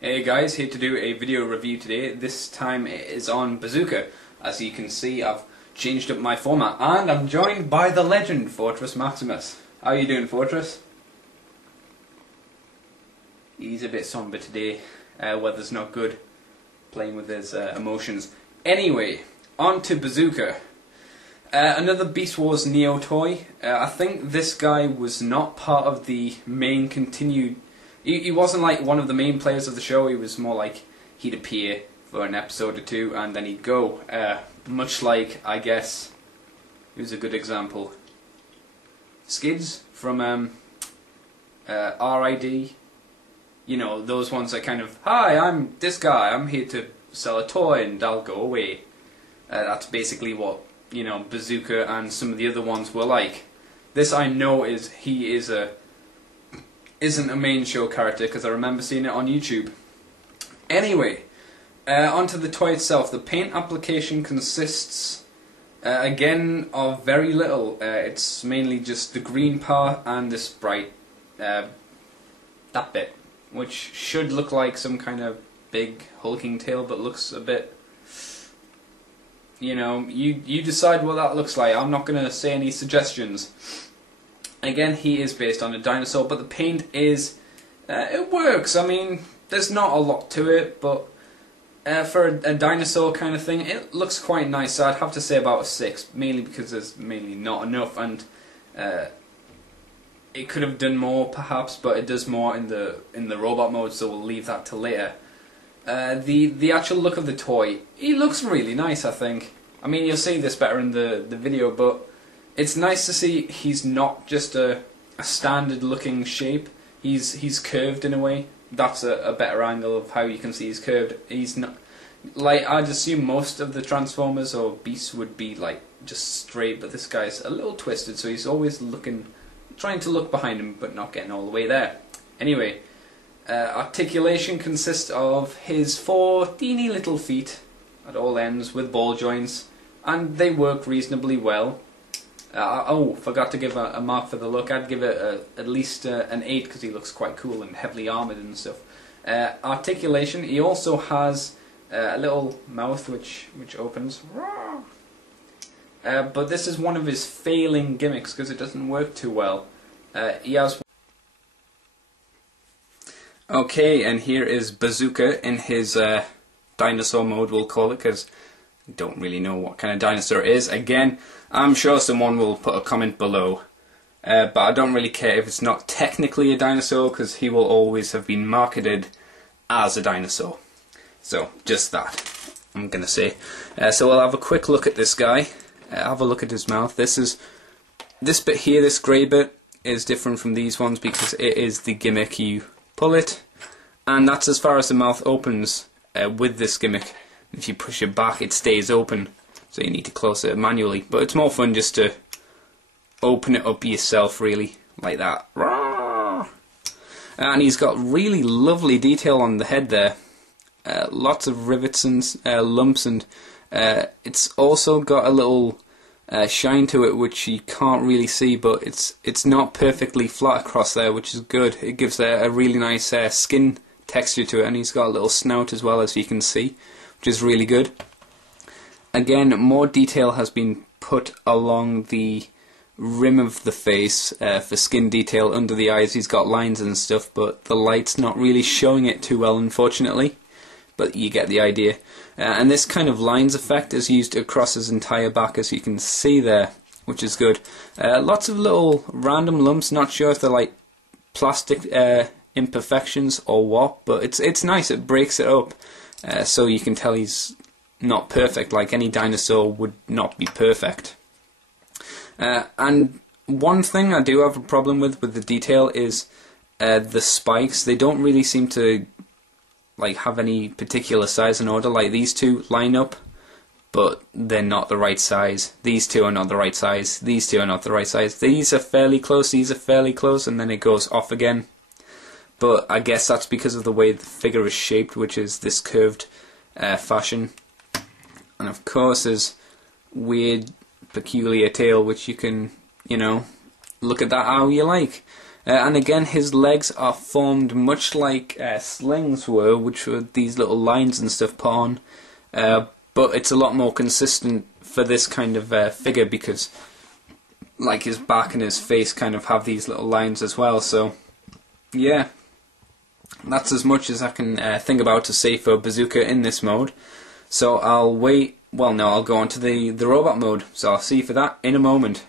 Hey guys, here to do a video review today. This time it is on Bazooka. As you can see, I've changed up my format and I'm joined by the legend, Fortress Maximus. How are you doing, Fortress? He's a bit somber today. Weather's not good. Playing with his emotions. Anyway, on to Bazooka. Another Beast Wars Neo toy. I think this guy was not part of the main continued... He wasn't like one of the main players of the show. He was more like he'd appear for an episode or two and then he'd go. Much like, I guess, who's a good example? Skids from RID. You know, those ones that kind of, hi, I'm this guy, I'm here to sell a toy and I'll go away. That's basically what, you know, Bazooka and some of the other ones were like. This I know isn't a main show character because I remember seeing it on YouTube. Anyway, onto the toy itself. The paint application consists, again, of very little. It's mainly just the green part and this bright, that bit, which should look like some kind of big hulking tail, but looks a bit, you know, you decide what that looks like. I'm not going to say any suggestions. Again, he is based on a dinosaur, but the paint is, it works. I mean, there's not a lot to it, but for a dinosaur kind of thing, it looks quite nice. So I'd have to say about a 6, mainly because there's mainly not enough, and it could have done more perhaps, but it does more in the robot mode, so we'll leave that till later. The actual look of the toy, he looks really nice, I think. I mean, you'll see this better in the video, but it's nice to see he's not just a standard looking shape. He's curved in a way. That's a better angle of how you can see he's curved. He's not, like, I'd assume most of the Transformers or Beasts would be like just straight, but this guy's a little twisted, so he's always trying to look behind him but not getting all the way there. Anyway, articulation consists of his 4 teeny little feet at all ends with ball joints, and they work reasonably well. Oh, forgot to give a mark for the look. I'd give it at least an 8 because he looks quite cool and heavily armoured and stuff. Articulation, he also has a little mouth which opens. But this is one of his failing gimmicks because it doesn't work too well. He has... Okay, and here is Bazooka in his dinosaur mode, we'll call it, because I don't really know what kind of dinosaur it is. Again, I'm sure someone will put a comment below, but I don't really care if it's not technically a dinosaur because he will always have been marketed as a dinosaur. So, just that, I'm going to say. So we'll have a quick look at this guy, have a look at his mouth. This bit here, this grey bit, is different from these ones because it is the gimmick. You pull it, and that's as far as the mouth opens with this gimmick. If you push it back, it stays open. So you need to close it manually, but it's more fun just to open it up yourself, really, like that. And he's got really lovely detail on the head there, lots of rivets and lumps, and it's also got a little shine to it which you can't really see, but it's not perfectly flat across there, which is good. It gives a really nice skin texture to it, and he's got a little snout as well, as you can see, which is really good. Again, more detail has been put along the rim of the face for skin detail under the eyes. He's got lines and stuff, but the light's not really showing it too well, unfortunately. But you get the idea. And this kind of lines effect is used across his entire back, as you can see there, which is good. Lots of little random lumps, not sure if they're like plastic imperfections or what, but it's nice, it breaks it up. So you can tell he's not perfect, like any dinosaur would not be perfect. And one thing I do have a problem with the detail is the spikes. They don't really seem to like have any particular size and order. Like these two line up, but they're not the right size. These two are not the right size. These two are not the right size. These are fairly close, these are fairly close, and then it goes off again. But I guess that's because of the way the figure is shaped, which is this curved fashion. And of course there's weird, peculiar tail, which you can, you know, look at that how you like. And again, his legs are formed much like Sling's were, which were these little lines and stuff put on. But it's a lot more consistent for this kind of figure because, like, his back and his face kind of have these little lines as well. So, yeah, that's as much as I can think about to say for Bazooka in this mode. So I'll wait. Well, no, I'll go on to the robot mode. So I'll see you for that in a moment.